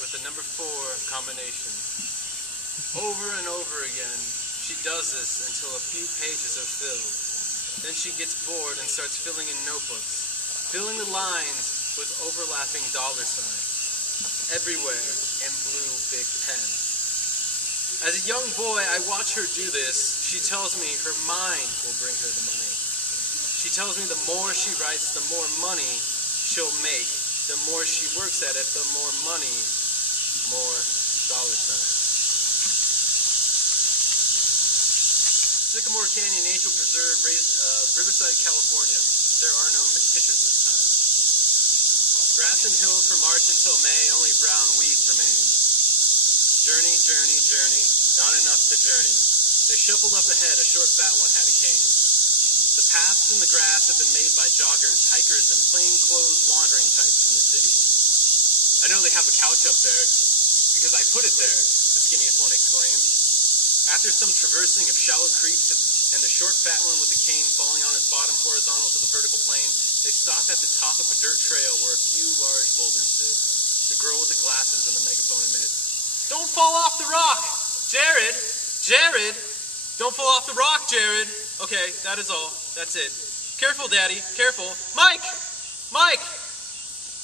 with the number 4 combination. Over and over again, she does this until a few pages are filled. Then she gets bored and starts filling in notebooks, filling the lines with overlapping dollar signs, everywhere in blue big pen. As a young boy, I watch her do this. She tells me her mind will bring her the money. She tells me the more she writes, the more money she'll make. The more she works at it, the more money, more dollar signs. Sycamore Canyon Nature Preserve, Riverside, California. There are no pictures this time. Grass and hills from March until May, only brown weeds remain. Journey, journey, journey, not enough to journey. They shuffled up ahead, a short fat one had a cane. The paths in the grass have been made by joggers, hikers, and plainclothes wandering types from the city. I know they have a couch up there, because I put it there, the skinniest one exclaimed. After some traversing of shallow creeks and the short fat one with the cane falling on his bottom horizontal to the vertical plane, they stop at the top of a dirt trail where a few large boulders sit. The girl with the glasses and the megaphone admits, "Don't fall off the rock! Jared! Jared! Don't fall off the rock, Jared!" Okay, that is all. That's it. Careful, Daddy. Careful. Mike! Mike!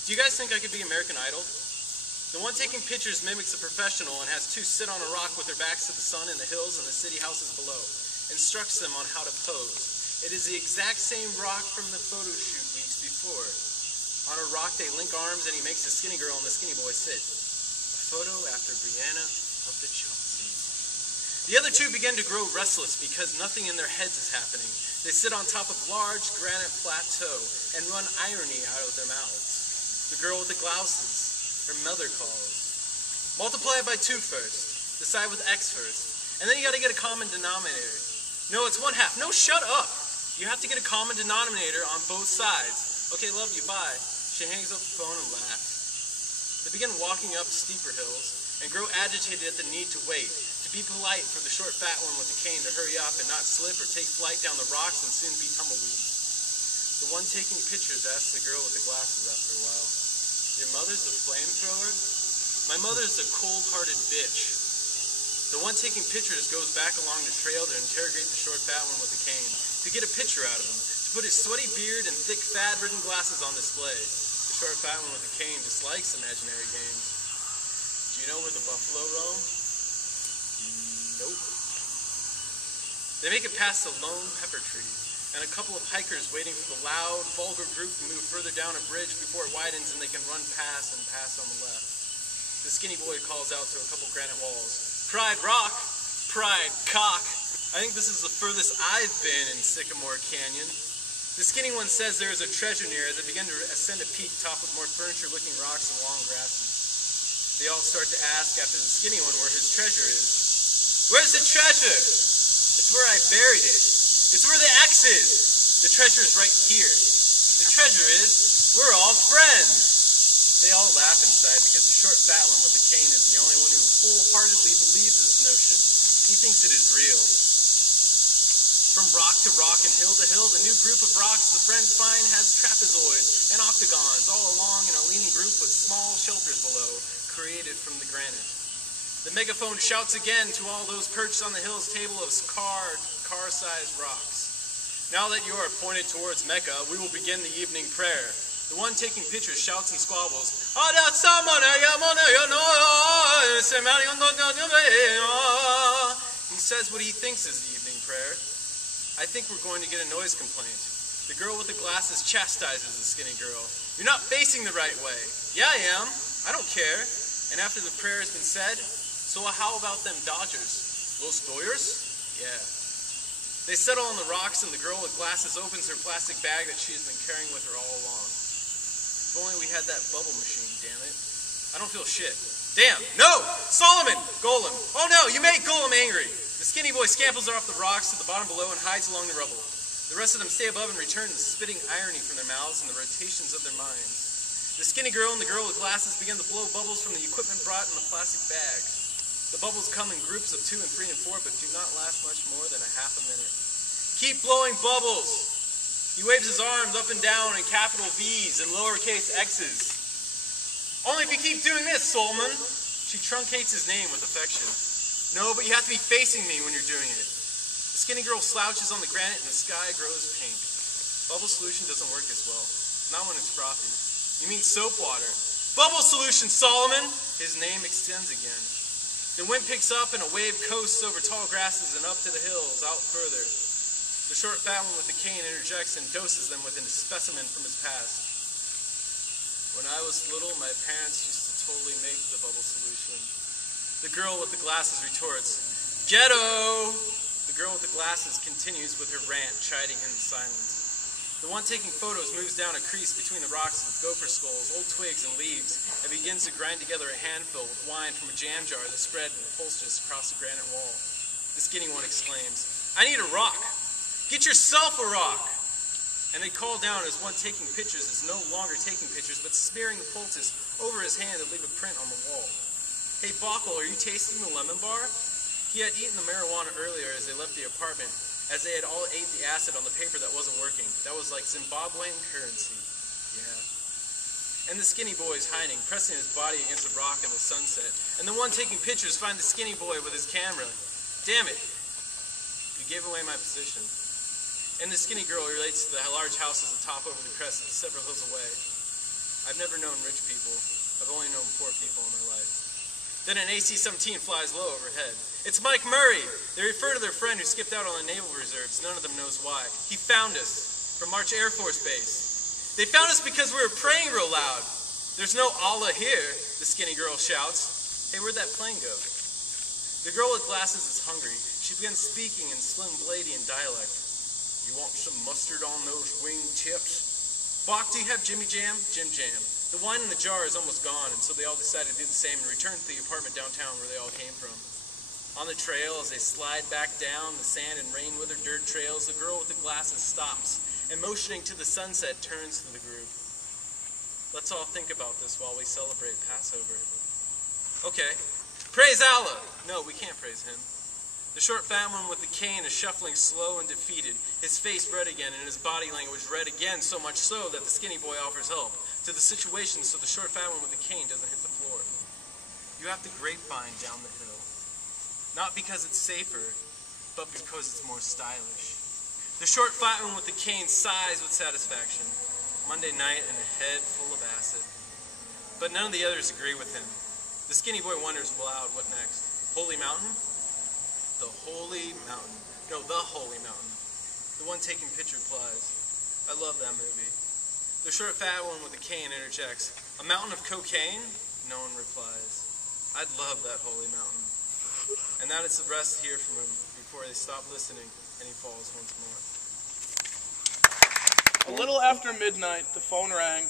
Do you guys think I could be American Idol? The one taking pictures mimics a professional and has 2 sit on a rock with their backs to the sun and the hills and the city houses below. Instructs them on how to pose. It is the exact same rock from the photo shoot weeks before. On a rock they link arms and he makes the skinny girl and the skinny boy sit. A photo after Brianna of the Chauncey's. The other 2 begin to grow restless because nothing in their heads is happening. They sit on top of large granite plateau and run irony out of their mouths. The girl with the glouses. Her mother calls. Multiply it by 2 first. Decide with X first. And then you gotta get a common denominator. No, it's 1/2. No, shut up! You have to get a common denominator on both sides. Okay, love you, bye. She hangs up the phone and laughs. They begin walking up steeper hills and grow agitated at the need to wait, to be polite for the short fat one with the cane to hurry up and not slip or take flight down the rocks and soon be tumbleweed. The one taking pictures asks the girl with the glasses after a while, "Your mother's a flamethrower?" "My mother's a cold-hearted bitch." The one taking pictures goes back along the trail to interrogate the short fat one with the cane, to get a picture out of him, to put his sweaty beard and thick fad-ridden glasses on display. The short fat one with the cane dislikes imaginary games. "Do you know where the buffalo roam?" "Nope." They make it past the lone pepper trees and a couple of hikers waiting for the loud, vulgar group to move further down a bridge before it widens and they can run past and pass on the left. The skinny boy calls out to a couple granite walls, "Pride Rock! Pride Cock! I think this is the furthest I've been in Sycamore Canyon." The skinny one says there is a treasure near as they begin to ascend a peak topped with more furniture-looking rocks and long grasses. They all start to ask after the skinny one where his treasure is. "Where's the treasure?" "It's where I buried it." "It's where the X is." "The treasure's right here." "The treasure is, we're all friends." They all laugh inside because the short fat one with the cane is the only one who wholeheartedly believes this notion. He thinks it is real. From rock to rock and hill to hill, the new group of rocks the friends find has trapezoids and octagons all along in a leaning group with small shelters below, created from the granite. The megaphone shouts again to all those perched on the hill's table of car-sized rocks. "Now that you are pointed towards Mecca, we will begin the evening prayer." The one taking pictures shouts and squabbles, He says what he thinks is the evening prayer. "I think we're going to get a noise complaint." The girl with the glasses chastises the skinny girl. "You're not facing the right way." "Yeah, I am. I don't care." And after the prayer has been said, "So how about them Dodgers? Los Doyers?" "Yeah." They settle on the rocks and the girl with glasses opens her plastic bag that she has been carrying with her all along. "If only we had that bubble machine, damn it. I don't feel shit." "Damn, no! Solomon! Golem! Oh no, you made Golem angry!" The skinny boy scampers off the rocks to the bottom below and hides along the rubble. The rest of them stay above and return to spitting irony from their mouths and the rotations of their minds. The skinny girl and the girl with glasses begin to blow bubbles from the equipment brought in the plastic bag. The bubbles come in groups of 2 and 3 and 4, but do not last much more than a half a minute. "Keep blowing bubbles!" He waves his arms up and down in capital V's and lowercase X's. Only if you keep doing this, Solomon. She truncates his name with affection. No, but you have to be facing me when you're doing it. The skinny girl slouches on the granite and the sky grows pink. Bubble solution doesn't work as well. Not when it's frothy. You mean soap water. Bubble solution, Solomon! His name extends again. The wind picks up and a wave coasts over tall grasses and up to the hills, out further. The short fat one with the cane interjects and doses them with a specimen from his past. When I was little, my parents used to totally make the bubble solution. The girl with the glasses retorts, "Ghetto!" The girl with the glasses continues with her rant, chiding him in silence. The one taking photos moves down a crease between the rocks with gopher skulls, old twigs, and leaves, and begins to grind together a handful with wine from a jam jar that spread in poultice across the granite wall. The skinny one exclaims, "I need a rock! Get yourself a rock!" And they call down as one taking pictures is no longer taking pictures, but smearing the poultice over his hand to leave a print on the wall. "Hey, Bockel, are you tasting the lemon bar?" He had eaten the marijuana earlier as they left the apartment, as they had all ate the acid on the paper that wasn't working. That was like Zimbabwean currency. Yeah. And the skinny boy is hiding, pressing his body against a rock in the sunset. And the one taking pictures finds the skinny boy with his camera. "Damn it. You gave away my position." And the skinny girl relates to the large houses atop over the crest several hills away. I've never known rich people. I've only known poor people in my life. Then an AC-17 flies low overhead. It's Mike Murray! They refer to their friend who skipped out on the naval reserves. None of them knows why. He found us from March Air Force Base. They found us because we were praying real loud. "There's no Allah here," the skinny girl shouts. "Hey, where'd that plane go?" The girl with glasses is hungry. She begins speaking in slim Bladian dialect. "You want some mustard on those wing tips? Bach, do you have Jimmy Jam?" Jim Jam. The wine in the jar is almost gone, and so they all decide to do the same and return to the apartment downtown where they all came from. On the trail, as they slide back down the sand and rain-withered dirt trails, the girl with the glasses stops, and motioning to the sunset, turns to the group. "Let's all think about this while we celebrate Passover." "Okay. Praise Allah!" "No, we can't praise him." The short fat one with the cane is shuffling slow and defeated, his face red again and his body language red again, so much so that the skinny boy offers help to the situation so the short fat one with the cane doesn't hit the floor. "You have to grapevine down the hill. Not because it's safer, but because it's more stylish." The short fat one with the cane sighs with satisfaction. Monday night and a head full of acid. But none of the others agree with him. The skinny boy wonders aloud what next. Holy Mountain? The Holy Mountain. No, the Holy Mountain. The one taking picture replies, "I love that movie." The short fat one with the cane interjects, "A mountain of cocaine?" No one replies. "I'd love that Holy Mountain." And that is the rest hear from him before they stop listening and he falls once more. A little after midnight, the phone rang,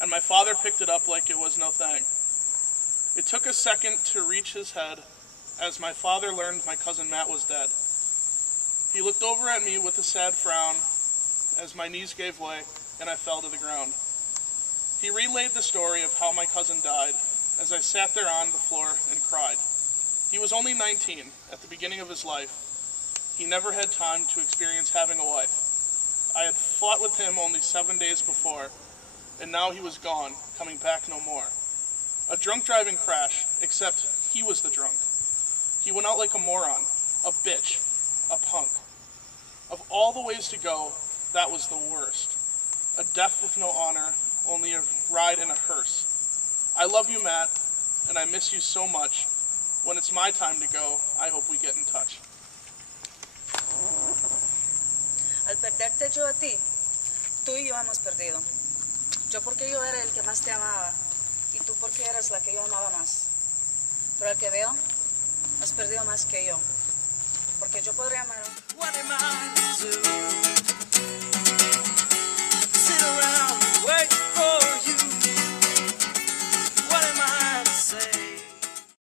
and my father picked it up like it was no thing. It took a second to reach his head as my father learned my cousin Matt was dead. He looked over at me with a sad frown as my knees gave way and I fell to the ground. He relayed the story of how my cousin died as I sat there on the floor and cried. He was only 19 at the beginning of his life. He never had time to experience having a wife. I had fought with him only 7 days before, and now he was gone, coming back no more. A drunk driving crash, except he was the drunk. He went out like a moron, a bitch, a punk. Of all the ways to go, that was the worst. A death with no honor, only a ride in a hearse. I love you, Matt, and I miss you so much. When it's my time to go, I hope we get in touch. Al perderte yo a ti, tú y yo hemos perdido. Yo porque yo era el que más te amaba y tú porque eras la que yo amaba más. Pero al que veo, has perdido más que yo. Porque yo podría amar. What am I to do? Sit around, wait for